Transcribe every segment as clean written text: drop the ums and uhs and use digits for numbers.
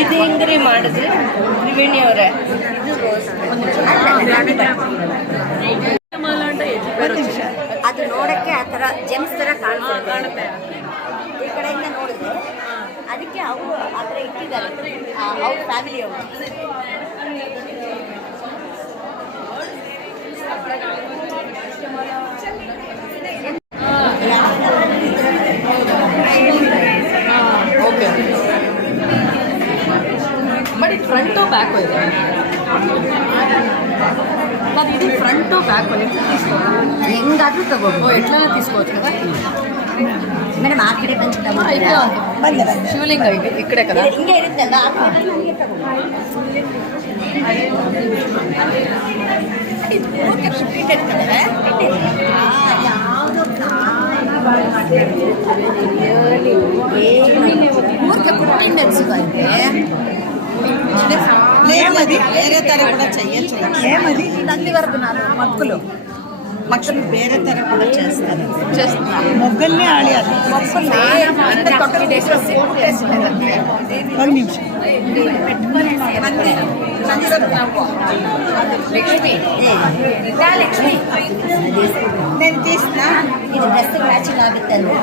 ಇದು ಹೆಂಗ್ರಿ ಮಾಡಿದ್ರಿ ತ್ರಿವೇಣಿ ಅವರೇ? ಅದು ನೋಡಕ್ಕೆ ಆ ಥರ ಜೆಮ್ಸ್ ಥರ ಕಾಣುತ್ತೆ. ಈ ಕಡೆಯಿಂದ ನೋಡಿದ್ರೆ ಅದಕ್ಕೆ ಅವರು ಆ ಥರ ಇಟ್ಟಿದ್ದಾರೆ, ಅವ್ರ ಫ್ಯಾಮಿಲಿ ಅವರು. ಓಕೆ, బట్ ఇది ఫ్రంట్ బ్యాక్ ಇದೆ. అది ఇది ఫ్రంట్ బ్యాక్ ఎట్లా తీసుకోవచ్చు? ಹೆಂಗಾದ್ರೂ ತಗೋಬೋದು, ఎట్లా తీసుకోవచ్చు కదా ಮೇಡಮ್. ಆ ಕಡೆ ಶಿವಲಿಂಗ ಇಕ್ಕಡೆ కదా, ಹಿಂಗೆ ಇರುತ್ತಲ್ಲ. ఊరికే పుట్టిండి ఎత్తుకోండి. వేరే ತರ కూడా చెయ్యొచ్చు. ఏమది నందివర్ధనాలు మొక్కులు వేరే ತರ కూడా చేస్తారు. మొగ్గల్ని ఆడాలి. ఒక నిమిషం. ಲಕ್ಷ್ಮಿ నేను తీసిన ಇದು ಡ್ರೆಸ್ ಮ್ಯಾಚಿಂಗ್ ಆಗುತ್ತೆ ಅಲ್ವಾ?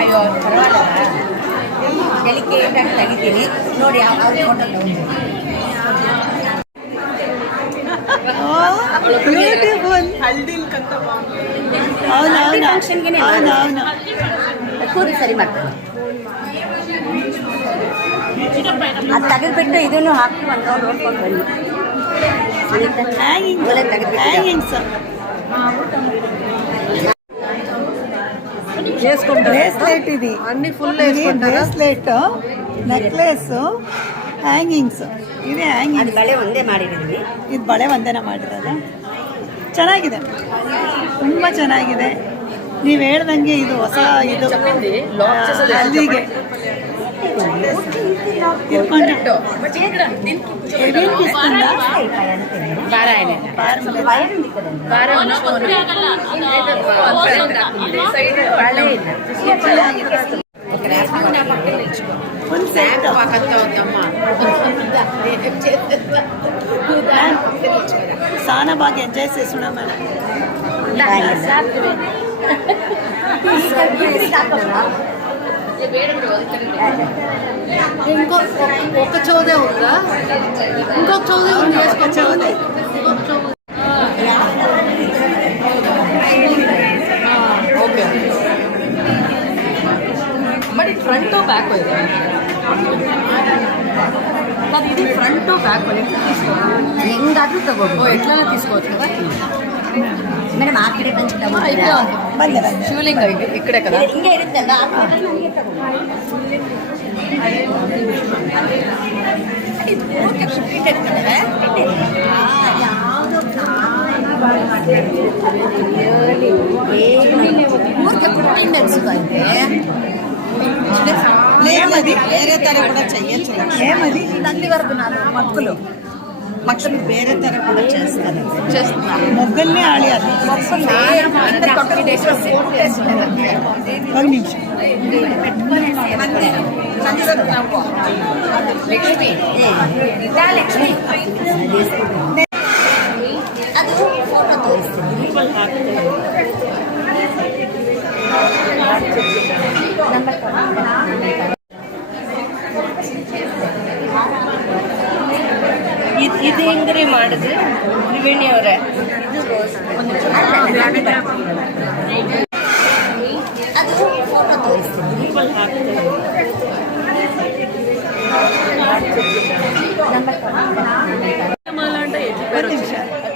ಅಯ್ಯೋ ಪರವಾಗಿಲ್ಲ, ಡೆಲಿಕೇಟ್ ಆಗಿ ತೆಗಿತೀನಿ ನೋಡಿ. ಅವ್ರ ಫೋಟೋ ತಗೊಂಡು ಬ್ಯೂಟಿಫುಲ್. అవునవును ಕೂರಿ ಸರಿ ಮಾಡ್ತೀನಿ. ಅದು ತೆಗೆದುಬಿಟ್ಟು ಇದನ್ನು ಹಾಕಿ ಒಂದು ರೌಂಡ್ ನೋಡ್ಕೊಂಡು ಬನ್ನಿ. బ్రేస్లెట్ ఇది అన్ని ఫుల్ బ్ರೇಸ್ಲೆಟ್, ನೆಕ್ಲೆಸ್, ಹ್ಯಾಂಗಿಂಗ್ಸ್. ಇದೆ ಹ್ಯಾಂಗಿಂಗ್. ಬಳೆ ಒಂದೇ ಮಾಡಿದ್ದೀನಿ. ಇದು ಬಳೆ ಒಂದೇನ ಮಾಡಿರೋದು. ಚೆನ್ನಾಗಿದೆ, ತುಂಬ ಚೆನ್ನಾಗಿದೆ. ನೀವು ಹೇಳ್ದಂಗೆ ಇದು ಹೊಸ ಇದು ಅಲ್ಲಿಗೆ ತಿಳ್ಕೊಂಡಿಟ್ಟು ఫుల్ సెట్. చాలా బాగా ఎంజాయ్ చేస్తున్నాం మేడం. ఇంకో ఒక చౌదే ఉందా? ఇంకొక చౌదే ఉంది. చౌదే ఓకే, బట్ ఇది ఫ్రంట్ బ్యాక్ ಇದೆ. అది ఇది ఫ్రంట్ బ్యాక్ ఎట్లా తీసుకోవచ్చు? ಹೆಂಗಾದ್ರೂ ತಗೋಬೋದು, ఎట్లా తీసుకోవచ్చు కదా ಮೇಡಮ್. ಆ ಕಡೆ ಶಿವಲಿಂಗ ಇಕ್ಕಡೆ కదా, ಹಿಂಗೆ ಇರುತ್ತಲ್ಲ. ఊరికే పుట్టిండి ఎత్తుకోండి. ఏమది వేరే ತರ కూడా చెయ్యొచ్చు. ఏమది నందివర్ధనాలు మొక్కులు వేరే ತರ కూడా చేస్తారు. మొగ్గల్ని ఆడాలి. ఒక నిమిషం. ಲಕ್ಷ್ಮಿ ಅದು ಫೋಟೋ ತೋರಿಸ್ತೀನಿ. ಇದು ಹೆಂಗ್ರಿ ಮಾಡಿದ್ರಿ ತ್ರಿವೇಣಿ ಅವರೇ? ಅದು ಫೋಟೋ ತೋರಿಸ್ತೀನಿ.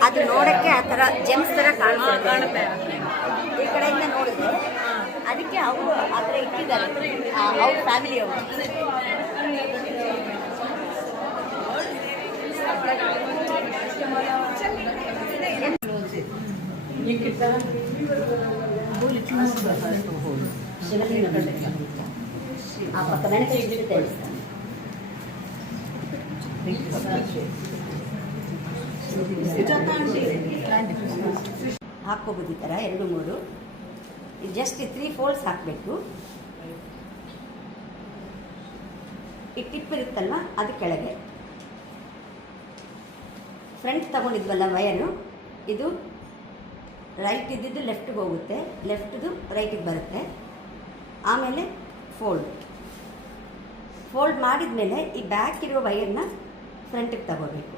ಅದು ನೋಡಕ್ಕೆ ಆ ಥರ ಜೆಮ್ಸ್ ಥರ ಕಾಣುತ್ತೆ. ಈ ಕಡೆಯಿಂದ ನೋಡಿದ್ರೆ ಅದಕ್ಕೆ ಅವರು ಆ ಥರ ಇಟ್ಟಿದ್ದಾರೆ, ಅವ್ರ ಫ್ಯಾಮಿಲಿ ಅವರು. ಆ ಪಕ್ಕ ಮೆಣಸು ಹಾಕ್ಕೋಬೋದು. ಈ ಥರ 2-3 ಜಸ್ಟ್ 3 ಫೋಲ್ಡ್ಸ್ ಹಾಕಬೇಕು. ಈ ಟಿಪ್ ಇರುತ್ತಲ್ವ ಅದು ಕೆಳಗೆ. ಫ್ರಂಟ್ ತಗೊಂಡಿದ್ವಲ್ಲ ವಯರು, ಇದು ರೈಟ್ ಇದ್ದಿದ್ದು ಲೆಫ್ಟ್ಗೆ ಹೋಗುತ್ತೆ, ಲೆಫ್ಟ್ದು ರೈಟಿಗೆ ಬರುತ್ತೆ. ಆಮೇಲೆ ಫೋಲ್ಡ್ ಮಾಡಿದ ಮೇಲೆ ಈ ಬ್ಯಾಕ್ ಇರೋ ವಯರ್ನ ಫ್ರಂಟಿಗೆ ತಗೋಬೇಕು.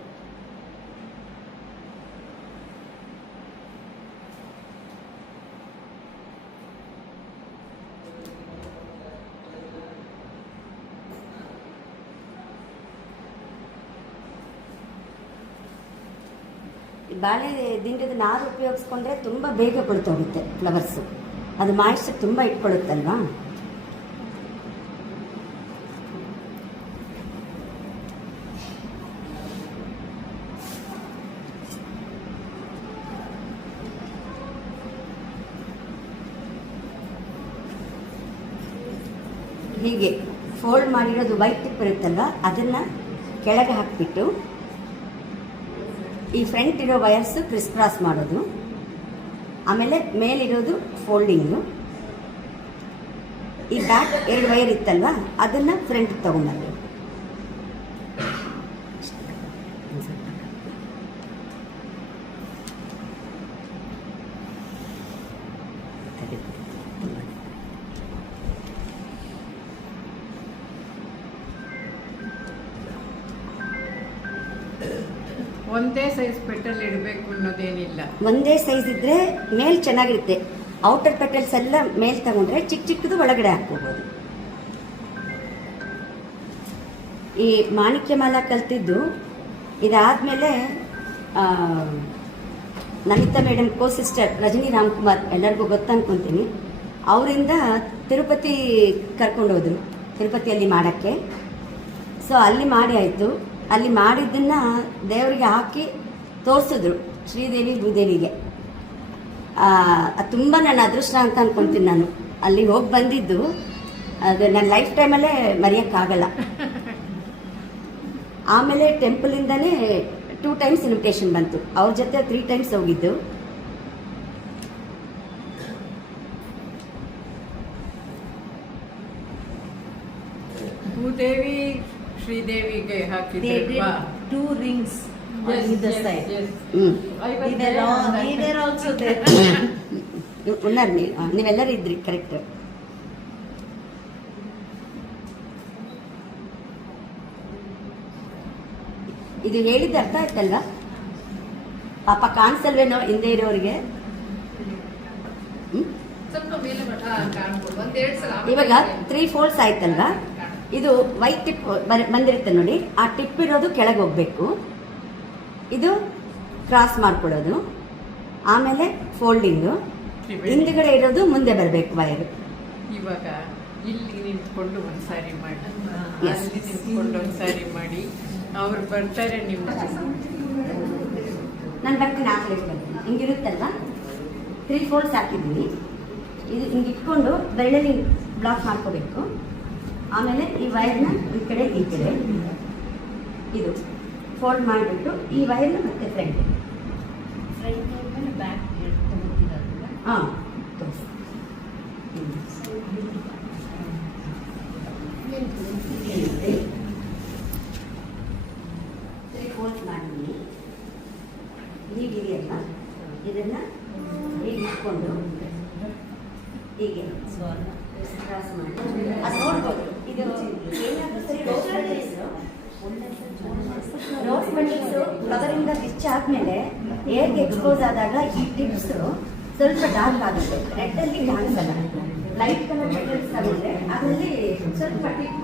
ಬಾಳೆ ದಿಂಡದ ನಾರು ಉಪಯೋಗಿಸ್ಕೊಂಡ್ರೆ ತುಂಬ ಬೇಗ ಕೊಳ್ತೋಗುತ್ತೆ ಫ್ಲವರ್ಸು. ಅದು ಮಾಯಿಶ್ಚರ್ ತುಂಬ ಇಟ್ಕೊಳ್ಳುತ್ತಲ್ವಾ. ಹೀಗೆ ಫೋಲ್ಡ್ ಮಾಡಿರೋದು ವೈಟ್ ಟಿಪ್ ಇರುತ್ತಲ್ವ ಅದನ್ನು ಕೆಳಗೆ ಹಾಕಿಬಿಟ್ಟು ಈ ಫ್ರಂಟ್ ಇರೋ ವಯರ್ಸು ಕ್ರಿಸ್ ಕ್ರಾಸ್ ಮಾಡೋದು. ಆಮೇಲೆ ಮೇಲಿರೋದು ಫೋಲ್ಡಿಂಗು. ಈ ಬ್ಯಾಕ್ 2 ವೈರ್ ಇತ್ತಲ್ವ ಅದನ್ನು ಫ್ರಂಟಿಗೆ ತಗೊಂಡ್ಬರ್ಬೇಕು. ಒಂದೇ ಸೈಜ್ ಪೆಟಲ್ ಇಡಬೇಕು ಅನ್ನೋದೇನಿಲ್ಲ. ಒಂದೇ ಸೈಜ್ ಇದ್ರೆ ಮೇಲ್ ಚೆನ್ನಾಗಿರುತ್ತೆ. ಔಟರ್ ಪೆಟಲ್ಸ್ ಎಲ್ಲ ಮೇಲ್ ತಗೊಂಡ್ರೆ ಚಿಕ್ಕ ಚಿಕ್ಕದು ಒಳಗಡೆ ಹಾಕ್ಕೋಬೋದು. ಈ ಮಾಣಿಕ್ಯ ಮಾಲ ಕಲ್ತಿದ್ದು ಇದಾದ್ಮೇಲೆ ನಮಿತಾ ಮೇಡಮ್ ಕೋ ಸಿಸ್ಟರ್ ರಜನಿ ರಾಮ್ಕುಮಾರ್, ಎಲ್ಲರಿಗೂ ಗೊತ್ತನ್ಕೊತೀನಿ, ಅವರಿಂದ ತಿರುಪತಿ ಕರ್ಕೊಂಡು ಹೋದ್ರು, ತಿರುಪತಿಯಲ್ಲಿ ಮಾಡೋಕ್ಕೆ. ಸೊ ಅಲ್ಲಿ ಮಾಡಿ ಆಯಿತು. ಅಲ್ಲಿ ಮಾಡಿದ್ದನ್ನು ದೇವರಿಗೆ ಹಾಕಿ ತೋರಿಸಿದ್ರು, ಶ್ರೀದೇವಿ ಭೂದೇವಿಗೆ. ತುಂಬ ನನ್ನ ಅದೃಷ್ಟ ಅಂತ ಅಂದ್ಕೊತೀನಿ. ನಾನು ಅಲ್ಲಿ ಹೋಗಿ ಬಂದಿದ್ದು ಅದು ನನ್ನ ಲೈಫ್ ಟೈಮಲ್ಲೇ ಮರೆಯೋಕ್ಕಾಗಲ್ಲ. ಆಮೇಲೆ ಟೆಂಪಲಿಂದನೇ 2 ಟೈಮ್ಸ್ ಇನ್ವಿಟೇಷನ್ ಬಂತು. ಅವ್ರ ಜೊತೆ 3 ಟೈಮ್ಸ್ ಹೋಗಿದ್ದು. Bhudevi ಶ್ರೀದೇವಿಗೆ ಹಾಕಿದ್ರಲ್ವಾ 2 rings on either side. They were also there. ನೀವೆಲ್ಲರೂ ಇದ್ರಿ, ಕರೆಕ್ಟ್. ಇದು ಹೇಳಿದ್ದು ಅರ್ಥ ಆಯ್ತಲ್ವಾ? ಪಾಪ ಕಾಣಿಸಲ್ವೇನೋ ಹಿಂದೆ ಇರೋರಿಗೆ. ಇವಾಗ 3 ಫೋಲ್ಡ್ಸ್ ಆಯ್ತಲ್ವಾ? ಇದು ವೈಟ್ ಟಿಪ್ ಬಂದಿರುತ್ತೆ ನೋಡಿ, ಆ ಟಿಪ್ ಇರೋದು ಕೆಳಗೆ ಹೋಗ್ಬೇಕು. ಇದು ಕ್ರಾಸ್ ಮಾಡ್ಕೊಳ್ಳೋದು, ಆಮೇಲೆ ಫೋಲ್ಡಿಂಗು, ಹಿಂದ್ಗಡೆ ಇರೋದು ಮುಂದೆ ಬರಬೇಕು ವೈರು. ಇವಾಗ ಇಲ್ಲಿ ನಿಂತ್ಕೊಂಡು ಒಂದ್ಸಾರಿ ಮಾಡಿ, ಅಲ್ಲಿ ನಿಂತ್ಕೊಂಡು ಒಂದ್ಸಾರಿ ಮಾಡಿ, ಅವ್ರು ಬರ್ತಾರೆ. ನಿಮ್ಮ ನಾನು ಬರ್ತೀನಿ, ಹಾಕ್ಲಿಕ್ಕೆ ಹಿಂಗಿರುತ್ತಲ್ವ, 3 ಫೋಲ್ಡ್ಸ್ ಹಾಕಿದ್ದೀನಿ. ಇದು ಹಿಂಗೆ ಇಟ್ಕೊಂಡು ಬೆರಳಲ್ಲಿ ಬ್ಲಾಕ್ ಮಾಡ್ಕೋಬೇಕು. ಆಮೇಲೆ ಈ ವೈರ್ನ ಈ ಕಡೆ ಇದು ಫೋಲ್ಡ್ ಮಾಡಿಬಿಟ್ಟು ಈ ವೈರ್ನ ಮತ್ತೆ ಫ್ರಂಟ್ ಬ್ಯಾಕ್ ಹಾಂ ಫೋಲ್ಡ್ ಮಾಡಿದ್ದೀನಿ. ಹೀಗಿದೆಯಲ್ಲ, ಇದನ್ನು ಹೀಗೆ ಇಟ್ಕೊಂಡು ಹೀಗೆ ಕ್ರಾಸ್ ಮಾಡಿ ಅದು ನೋಡ್ಬೋದು. ಇದು ರೋಸ್ ಮೆಟಲ್ಸು ಫ್ಲವರಿಂದ ಬಿಚ್ಚ ಆದಮೇಲೆ ಏರ್ಗೆ ಎಕ್ಸ್ಪೋಸ್ ಆದಾಗ ಈ ಟಿಪ್ಸು ಸ್ವಲ್ಪ ಡಾರ್ಕ್ ಆಗುತ್ತೆ. ರೆಡ್ಡಲ್ಲಿ ಕಾಣಿಸಲ್ಲ. ಲೈಟ್ ಕಲರ್ ಮೆಟಲ್ಸ್ ತಗೊಂಡ್ರೆ ಅದರಲ್ಲಿ ಸ್ವಲ್ಪ ಟಿಪ್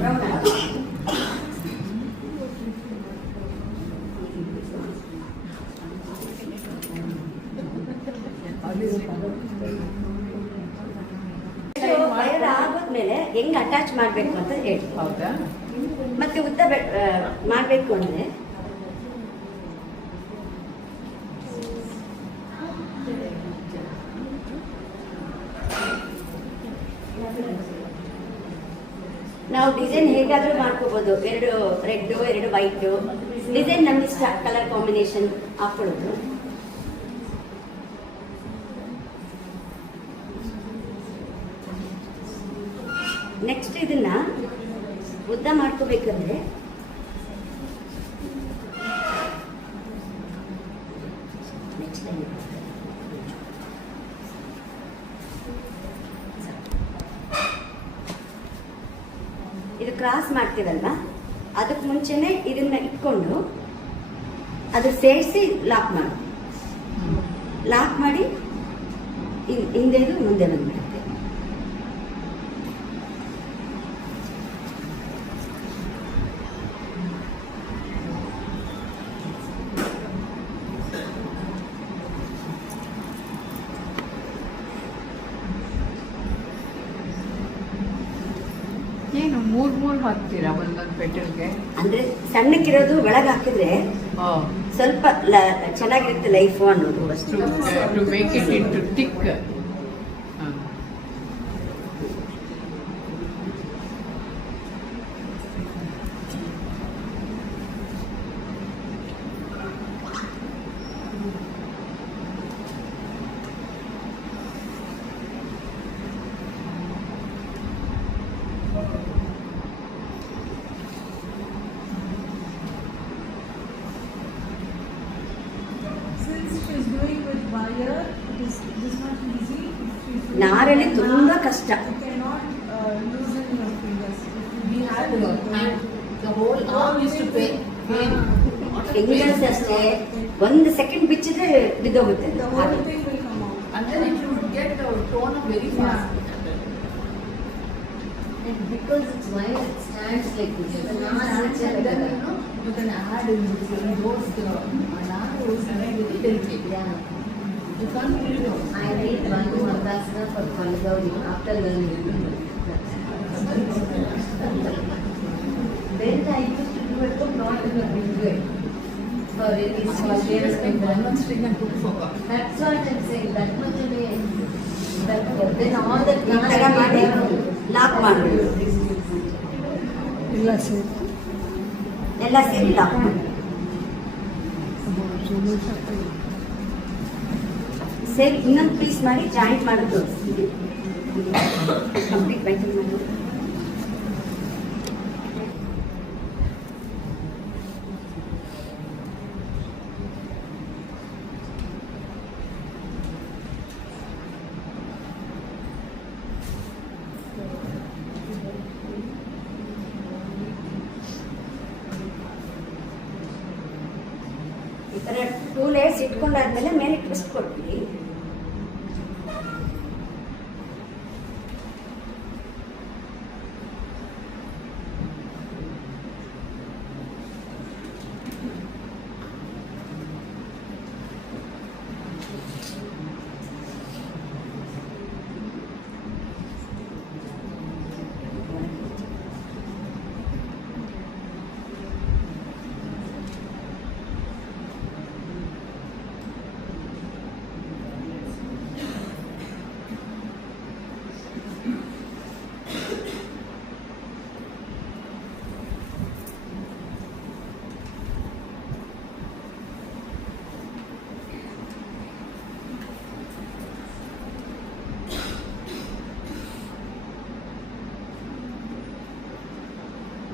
ಬ್ರೌನ್ ಆಗುತ್ತೆ. ವೈರ್ ಆಗೋದ್ಮೇಲೆ ಹೆಂಗ್ ಅಟ್ಯಾಚ್ ಮಾಡಬೇಕು ಅಂತ ಹೇಳಿ. ಹೌದಾ? ಮತ್ತೆ ಉದ್ದ ಮಾಡಬೇಕು ಅಂದರೆ ನಾವು ಡಿಸೈನ್ ಹೇಗಾದ್ರೂ ಮಾಡ್ಕೋಬಹುದು. 2 ರೆಡ್ 2 ವೈಟ್ ಡಿಸೈನ್ ನಮ್ಮ ಇಷ್ಟ, ಕಲರ್ ಕಾಂಬಿನೇಷನ್ ಹಾಕೊಳ್ಳೋದು. ನೆಕ್ಸ್ಟ್ ಇದನ್ನ ಉದ್ದ ಮಾಡ್ಕೋಬೇಕಂದ್ರೆ ನೆಕ್ಸ್ಟ್ ಟೈಮ್ ಇದು ಕ್ರಾಸ್ ಮಾಡ್ತೀವಲ್ವಾ, ಅದಕ್ಕೆ ಮುಂಚೆನೆ ಇದನ್ನ ಇಟ್ಕೊಂಡು ಅದು ಸೇರಿಸಿ ಲಾಕ್ ಮಾಡಿ ಹಿಂದೆ ಮುಂದೆ ಬಂದ್ಬಿಡುತ್ತೆ. ಏನು ಮೂರ್ ಹಾಕ್ತೀರಾ ಒಂದೊಂದು ಪೆಟಲ್ಗೆ? ಅಂದ್ರೆ ಸಣ್ಣಕ್ಕಿರೋದು ಒಳಗೆ ಹಾಕಿದ್ರೆ ಸ್ವಲ್ಪ ಚೆನ್ನಾಗಿರುತ್ತೆ ಲೈಫು ಅನ್ನೋದು ಅಷ್ಟು. To make it into thick. ನಾರಲ್ಲಿ ತುಂಬಾ ಕಷ್ಟ. ಫಿಂಗರ್ಸ್ ಅಷ್ಟೇ, 1 ಸೆಕೆಂಡ್ ಬಿಚ್ಚಿದ್ರೆ ಬಿದ್ದೋಗುತ್ತೆ. Because it's why it stands like this. You can add in those yeah. You can't read it. I read Bandu Mandasana for Kalagaudi after learning. Then I used to do it for not in a big way. For it is for years like one string and two forgot. That's what I'm saying. That much of a then all the lock ಮಾಡಿ ಎಲ್ಲ ಸೇರಿ lock ಮಾಡಿ ಸೇರಿ ಇನ್ನೊಂದು piece ಮಾಡಿ joint ಮಾಡೋದು complete binding ಮಾಡೋದು. ಈ ಥರ 2 ಲೇಯರ್ಸ್ ಇಟ್ಕೊಂಡಾದ್ಮೇಲೆ ಮೇಲೆ ಟ್ವಿಸ್ಟ್ ಕೊಡ್ತೀವಿ.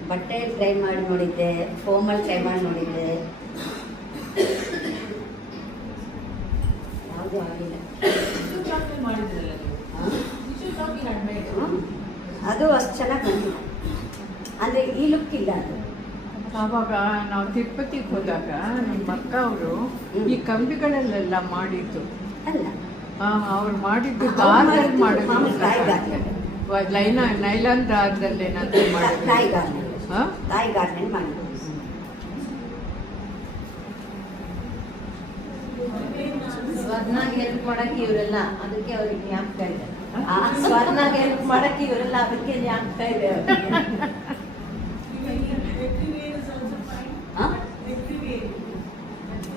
ಬಟ್ಟೆಯಲ್ಲಿ ಟ್ರೈ ಮಾಡಿ ನೋಡಿದ್ದೆ, ಫೋಮಲ್ಲಿ ಟ್ರೈ ಮಾಡಿ ನೋಡಿದ್ದೆ, ಯಾವುದೂ ಆಗಿಲ್ಲ. ಅದು ಅಷ್ಟು ಚೆನ್ನಾಗಿ ಬಂದಿಲ್ಲ, ಅಂದರೆ ಈ ಲುಕ್ ಇಲ್ಲ ಅದು. ಆವಾಗ ನಾವು ತಿರುಪತಿಗೆ ಹೋದಾಗ ನಮ್ಮ ಅಕ್ಕ ಅವರು ಈ ಕಂಬಿಗಳಲ್ಲೆಲ್ಲ ಮಾಡಿದ್ದು ಅಲ್ಲ, ಅವ್ರು ಮಾಡಿದ್ದು ದಾರದಲ್ಲಿ ಮಾಡಿದ್ದು, ನೈಲಾನ್ ದಾರದಲ್ಲಿ ಏನಾದ್ರು ಮಾಡಿದ್ದು. ತಾಯಿ ಗಾರ್ಮೆಂಟ್ ಮಾಡಿದ್ದು. ಸ್ವರ್ಣಾಗೆ ಹೆಲ್ಪ್ ಮಾಡಕ್ಕೆ ಇವರೆಲ್ಲ, ಅದಕ್ಕೆ ಅವ್ರಿಗೆ ಜ್ಞಾಪಕ ಇದೆ. ಸ್ವರ್ಣಾಗೆ ಹೆಲ್ಪ್ ಮಾಡಕ್ಕೆ ಇವರೆಲ್ಲ, ಅದಕ್ಕೆ ಜ್ಞಾಪಕ ಇದೆ.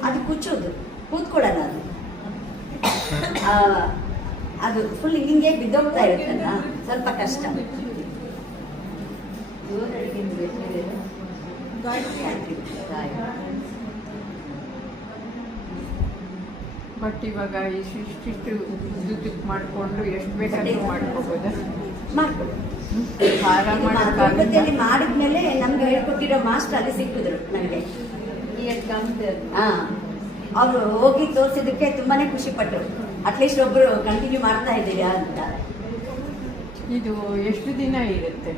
ಅದು ಕುಚ್ಚೋದು, ಕೂತ್ಕೊಳ್ಳಲ್ಲ ಅದು. ಅದು ಫುಲ್ ಹಿಂಗೆ ಬಿದ್ದೋಗ್ತಾ ಇರುತ್ತಲ್ಲ, ಸ್ವಲ್ಪ ಕಷ್ಟ. ಬಟ್ ಇವಾಗ ಇಷ್ಟಿಷ್ಟು ದುಡ್ಡು ಮಾಡಿಕೊಂಡು ಎಷ್ಟು ಬೇಕಾದ್ರೂ ಮಾಡ್ಕೋಬೋದ. ಮಾಡ್ಕೊಳ್ಳಿ. ಹಾರ ತಿರುಪತಿಯಲ್ಲಿ ಮಾಡಿದ್ಮೇಲೆ ನಮ್ಗೆ ಹೇಳ್ಕೊಟ್ಟಿರೋ ಮಾಸ್ಟರ್ ಅಲ್ಲಿ ಸಿಕ್ಕಿದ್ರು ನನಗೆ. ಅವರು ಹೋಗಿ ತೋರಿಸಿದಕ್ಕೆ ತುಂಬಾನೇ ಖುಷಿ ಪಟ್ಟರು. ಅಟ್ಲೀಸ್ಟ್ ಒಬ್ರು ಕಂಟಿನ್ಯೂ ಮಾಡ್ತಾ ಇದ್ದೀರಾ ಅಂತ. ಇದು ಎಷ್ಟು ದಿನ ಇರುತ್ತೆ?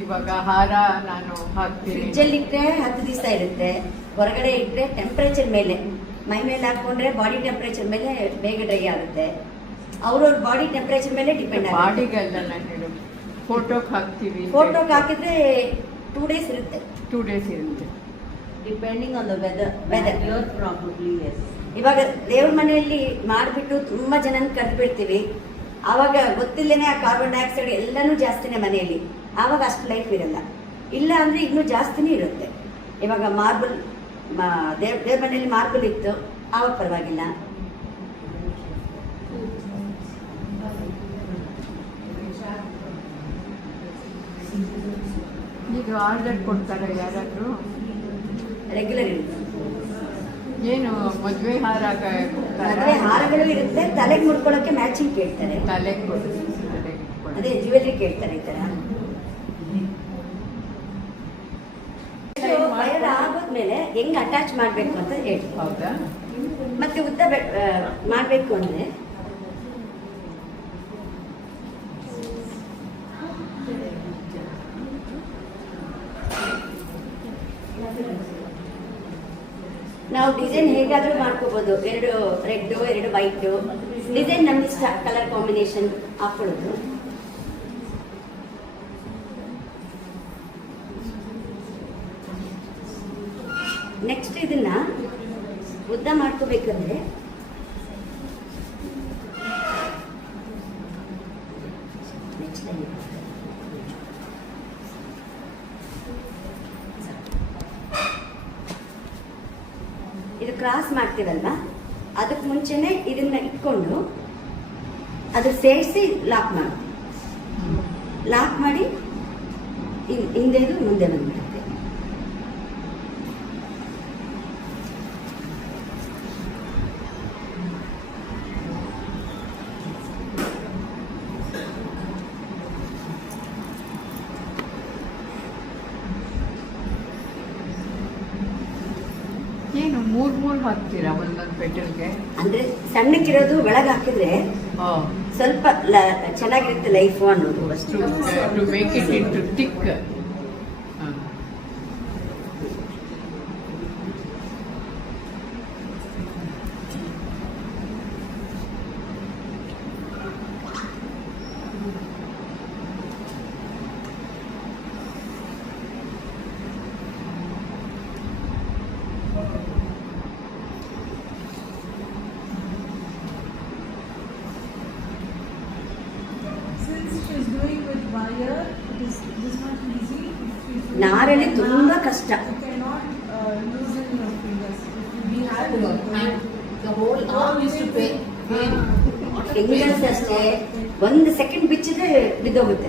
ಇವಾಗ ಹಾರ ನಾನು ಹಾಕ್ತೀನಿ. ಫ್ರಿಜ್ಜಲ್ಲಿ ಇಟ್ಟರೆ 10 ದಿವಸ ಇರುತ್ತೆ. ಹೊರಗಡೆ ಇಟ್ಟರೆ ಟೆಂಪ್ರೇಚರ್ ಮೇಲೆ, ಮೈ ಮೇಲೆ ಹಾಕೊಂಡ್ರೆ ಬಾಡಿ ಟೆಂಪ್ರೇಚರ್ ಮೇಲೆ ಬೇಗ ಡ್ರೈ ಆಗುತ್ತೆ. ಅವ್ರವ್ರ ಬಾಡಿ ಟೆಂಪ್ರೇಚರ್ ಮೇಲೆ ಡಿಪೆಂಡ್ ಆಗುತ್ತೆ. ಬಾಡಿಗೆಲ್ಲ ನಾನು ಹೇಳೋದು ಫೋಟೋಗೆ ಹಾಕ್ತೀವಿ. ಫೋಟೋಗೆ ಹಾಕಿದ್ರೆ 2 days ಇರುತ್ತೆ. 2 days ಇರುತ್ತೆ. Depending on the weather. Here probably yes. ಇವಾಗ ದೇವ್ರ ಮನೆಯಲ್ಲಿ ಮಾಡಿಬಿಟ್ಟು ತುಂಬಾ ಜನನ ಕರೆದು ಬಿಡ್ತೀವಿ. ಆವಾಗ ಗೊತ್ತಿಲ್ಲೇನೆ ಆ ಕಾರ್ಬನ್ ಡೈಆಕ್ಸೈಡ್ ಎಲ್ಲನೂ ಜಾಸ್ತಿನೇ ಮನೆಯಲ್ಲಿ. ಆವಾಗ ಅಷ್ಟು ಲೈಫ್ ಇರಲ್ಲ. ಇಲ್ಲ ಅಂದ್ರೆ ಇನ್ನೂ ಜಾಸ್ತಿನೇ ಇರುತ್ತೆ. ಇವಾಗ ಮಾರ್ಬಲ್ ದೇವ್ರ ಮನೆಯಲ್ಲಿ ಮಾರ್ಬಲ್ ಇತ್ತು, ಆವಾಗ ಪರವಾಗಿಲ್ಲ. ಇದು ಆರ್ಡರ್ ಕೊಡ್ತಾರೆ ಯಾರಾದ್ರೂ? ರೆಗ್ಯುಲರ್ ಇರುತ್ತೆ. ಏನು ಮದುವೆ ಹಾರ ಮದುವೆ ಹಾರಗಳು ಇರುತ್ತೆ. ತಲೆಗೆ ಮುಡ್ಕೊಳ್ಳೋಕೆ ಮ್ಯಾಚಿಂಗ್ ಕೇಳ್ತಾರೆ. ತಲೆಗೆ ಕೊಡು. ಅದೇ ಜ್ಯುವೆಲ್ರಿ ಕೇಳ್ತಾರೆ ಈ ತರ. ವೈರ್ ಆಗೋದ್ಮೇಲೆ ಹೆಂಗ್ ಅಟ್ಯಾಚ್ ಮಾಡ್ಬೇಕು ಅಂತ ಹೇಳಿ. ಹೌದಾ? ಮತ್ತೆ ಉದ್ದ ಮಾಡ್ಬೇಕು ಅಂದ್ರೆ ನಾವು ಡಿಸೈನ್ ಹೇಗಾದ್ರೂ ಮಾಡ್ಕೋಬಹುದು. 2 ರೆಡ್ 2 ವೈಟ್ ಡಿಸೈನ್ ನಮ್ಗೆ ಇಷ್ಟ. ಕಲರ್ ಕಾಂಬಿನೇಷನ್ ಹಾಕೊಳ್ಳೋದು. ನೆಕ್ಸ್ಟ್ ಇದನ್ನ ಉದ್ದ ಮಾಡ್ಕೋಬೇಕಂದ್ರೆ ಇದು ಕ್ರಾಸ್ ಮಾಡ್ತೀವಲ್ವಾ, ಅದಕ್ಕೆ ಮುಂಚೆನೆ ಇದನ್ನ ಇಟ್ಕೊಂಡು ಅದು ಸೇರಿಸಿ ಲಾಕ್ ಮಾಡಿ ಹಿಂದೆದು ಮುಂದೆ ಬಂದ್ಬಿಡುತ್ತೆ. ಏನು 3 ಹಾಕ್ತೀರಾ ಒಂದೊಂದು ಪೆಟಲ್ಗೆ? ಅಂದ್ರೆ ಸಣ್ಣಕ್ಕಿರೋದು ಒಳಗೆ ಹಾಕಿದ್ರೆ ಸ್ವಲ್ಪ ಚೆನ್ನಾಗಿರುತ್ತೆ ಲೈಫ್ ಅನ್ನೋದು ಅಷ್ಟು. To make it into thick. ನಾರಲ್ಲಿ ತುಂಬಾ ಕಷ್ಟ. ಫಿಂಗರ್ಸ್ ಅಷ್ಟೇ, 1 ಸೆಕೆಂಡ್ ಬಿಚ್ಚಿದ್ರೆ ಬಿದ್ದೋಗುತ್ತೆ.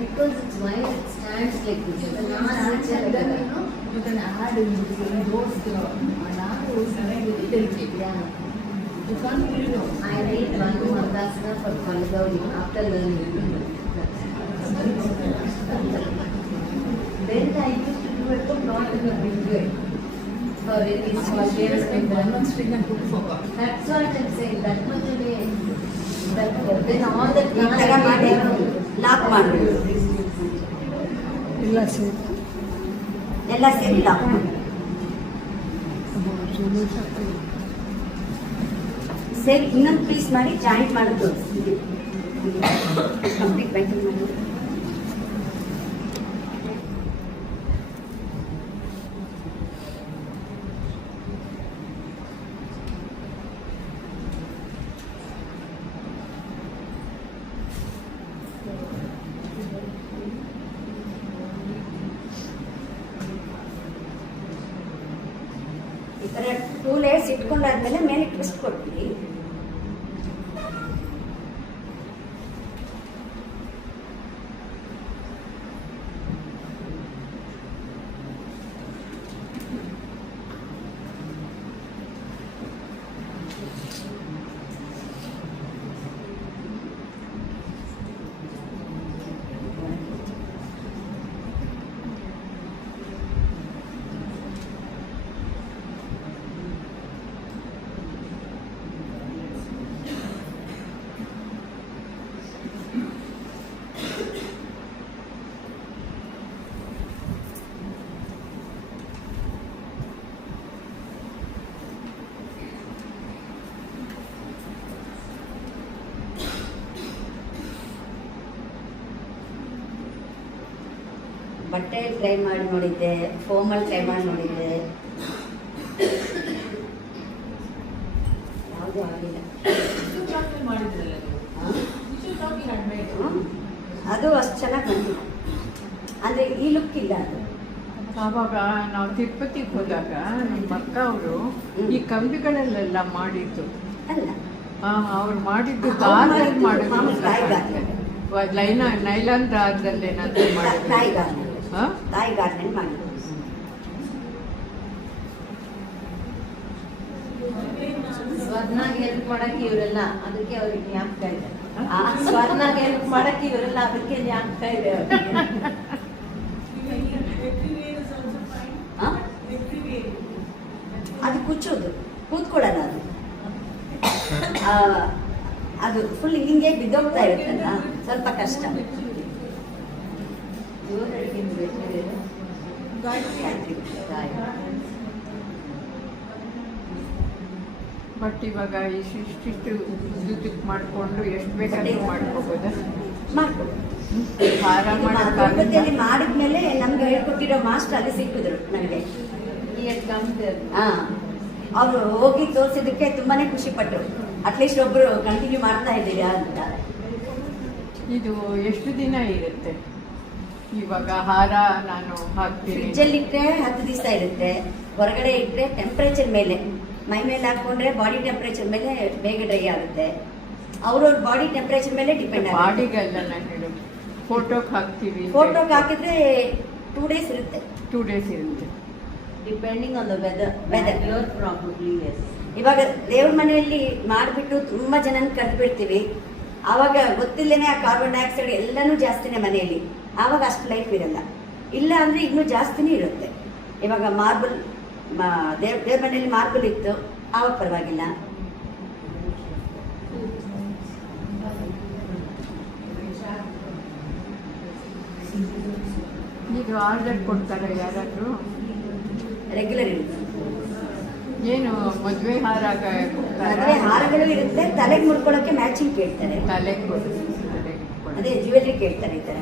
Because it's why it stands like this. You can add in those very delicate. Yeah. You can't really know. I read one Mandasana for Kalagauli after learning. Then I used to do it, but not in a big way. For any small layers like one string and put forward. That's what I'm saying. That much away. Then all the ಈ ತರ ಮಾಡಿ lock ಮಾಡ್ಬಿಡು. ಎಲ್ಲ ಸೇರಿ lock ಮಾಡಿ ಸೇರಿ ಇನ್ನೊಂದು piece ಮಾಡಿ joint ಮಾಡೋದು. ಕಂಪ್ಲೀಟ್ ಬ್ಯಾಂಕಿಂಗ್ ಮಾಡೋದು. ಈ ಥರ 2 ಲೇಯರ್ಸ್ ಇಟ್ಕೊಂಡಾದ್ಮೇಲೆ ಮೇಲೆ ಟ್ವಿಸ್ಟ್ ಕೊಡ್ತೀವಿ. ಬಟ್ಟೆಯಲ್ಲಿ ಟ್ರೈ ಮಾಡಿ ನೋಡಿದ್ದೆ, ಫೋಮಲ್ಲಿ ಟ್ರೈ ಮಾಡಿ ನೋಡಿದ್ದೆ, ಯಾವುದೂ ಆಗಲಿಲ್ಲ. ಮಾಡಿದ್ರಲ್ಲ ಅದು ಅಷ್ಟು ಚೆನ್ನಾಗಿ ಬಂದಿಲ್ಲ, ಅಂದರೆ ಈ ಲುಕ್ ಇಲ್ಲ ಅದು. ಆವಾಗ ನಾವು ತಿರುಪತಿಗೆ ಹೋದಾಗ ನಮ್ಮ ಅಕ್ಕ ಅವರು ಈ ಕಂಬಿಗಳಲ್ಲೆಲ್ಲ ಮಾಡಿದ್ದು ಅಲ್ಲ, ಅವ್ರು ಮಾಡಿದ್ದು ಅವ್ರು ದಾರದಲ್ಲಿ ಮಾಡಿದ್ದು ಮಾಮೂಲಿ ತಾಯಿಗಾರನೆ. ನೈಲಾನ್ ದಾರದಲ್ಲಿ ಏನಾದ್ರು ಮಾಡಿದ್ರು. ತಾಯಿ ಗಾರ್ಡನ್ ಮಾಡಿದ್ರು. ಸ್ವರ್ಣಾಗ ಹೆಲ್ಪ್ ಮಾಡಕ್ಕೆ ಇವರೆಲ್ಲ, ಅದಕ್ಕೆ ಅವ್ರಿಗೆ ಜ್ಞಾಪಕ ಇದೆ. ಸ್ವರ್ಣಾಗ ಹೆಲ್ಪ್ ಮಾಡಕ್ಕೆ ಇವರೆಲ್ಲ, ಅದಕ್ಕೆ ಜ್ಞಾಪಕ ಇದೆ ಅವ್ರಿಗೆ. ಅದು ಕುಚ್ಚೋದು, ಕೂತ್ಕೊಳ್ಳಲ್ಲ ಅದು. ಅದು ಫುಲ್ ಹಿಂಗೆ ಬಿದ್ದೋಗ್ತಾ ಇರುತ್ತಲ್ಲ, ಸ್ವಲ್ಪ ಕಷ್ಟ. ಬಟ್ ಇವಾಗ ಇಷ್ಟಿಷ್ಟು ದುಡ್ಡಿಗೆ ಮಾಡಿಕೊಂಡು ಎಷ್ಟು ಬೇಕಾದ್ರೂ ಮಾಡ್ಕೋಬೋದ. ಮಾಡ್ಬೋದು. ಖಾರ ತಿರುಪತಿಯಲ್ಲಿ ಮಾಡಿದ್ಮೇಲೆ ನಮ್ಗೆ ಹೇಳ್ಕೊಟ್ಟಿರೋ ಮಾಸ್ಟರ್ ಅಲ್ಲಿ ಸಿಕ್ಕಿದ್ರು ನನಗೆ. ಅವರು ಹೋಗಿ ತೋರಿಸಿದ್ದಕ್ಕೆ ತುಂಬಾನೇ ಖುಷಿ ಪಟ್ಟರು. ಅಟ್ಲೀಸ್ಟ್ ಒಬ್ರು ಕಂಟಿನ್ಯೂ ಮಾಡ್ತಾ ಇದ್ದೀರಾ ಅಂತ. ಇದು ಎಷ್ಟು ದಿನ ಇರುತ್ತೆ? ಇವಾಗ ಹಾರ ನಾನು ಹಾಕ್ತೀನಿ. ಫ್ರಿಜ್ಜಲ್ಲಿ ಇಟ್ಟರೆ 10 ದಿವಸ ಇರುತ್ತೆ. ಹೊರಗಡೆ ಇಟ್ಟರೆ ಟೆಂಪ್ರೇಚರ್ ಮೇಲೆ, ಮೈ ಮೇಲೆ ಹಾಕೊಂಡ್ರೆ ಬಾಡಿ ಟೆಂಪ್ರೇಚರ್ ಮೇಲೆ ಬೇಗ ಡ್ರೈ ಆಗುತ್ತೆ. ಅವ್ರವ್ರ ಬಾಡಿ ಟೆಂಪ್ರೇಚರ್ ಮೇಲೆ ಡಿಪೆಂಡ್ ಆಗುತ್ತೆ. ಬಾಡಿಗೆಲ್ಲ ನಾನು ಹೇಳೋದು ಫೋಟೋಗೆ ಹಾಕ್ತೀವಿ. ಫೋಟೋಗೆ ಹಾಕಿದ್ರೆ 2 days ಇರುತ್ತೆ. 2 days ಇರುತ್ತೆ. Depending on the weather probably. ಇವಾಗ ದೇವ್ರ ಮನೆಯಲ್ಲಿ ಮಾಡಿಬಿಟ್ಟು ತುಂಬ ಜನನ ಕರೆದು ಬಿಡ್ತೀವಿ. ಆವಾಗ ಗೊತ್ತಿಲ್ಲೇ ಆ ಕಾರ್ಬನ್ ಡೈಆಕ್ಸೈಡ್ ಎಲ್ಲನೂ ಜಾಸ್ತಿನೇ ಮನೆಯಲ್ಲಿ. ಆವಾಗ ಅಷ್ಟು ಲೈಫ್ ಇರಲ್ಲ. ಇಲ್ಲ ಅಂದರೆ ಇನ್ನೂ ಜಾಸ್ತಿನೇ ಇರುತ್ತೆ. ಇವಾಗ ಮಾರ್ಬಲ್ ದೇವ್ರ ಮನೆಯಲ್ಲಿ ಮಾರ್ಬಲ್ ಇತ್ತು, ಆವಾಗ ಪರವಾಗಿಲ್ಲ. ಇದು ಆರ್ಡರ್ ಕೊಡ್ತಾರೆ ಯಾರಾದರೂ? ರೆಗ್ಯುಲರ್ ಇರುತ್ತೆ. ಏನು ಮದುವೆ ಹಾರ ಮದುವೆ ಹಾರಗಳು ಇರುತ್ತೆ. ತಲೆಗೆ ಮುಡ್ಕೊಳ್ಳೋಕೆ ಮ್ಯಾಚಿಂಗ್ ಕೇಳ್ತಾರೆ. ತಲೆಗೆ ಅದೇ ಜ್ಯುವೆಲ್ರಿ ಕೇಳ್ತಾರೆ ಈ ಥರ.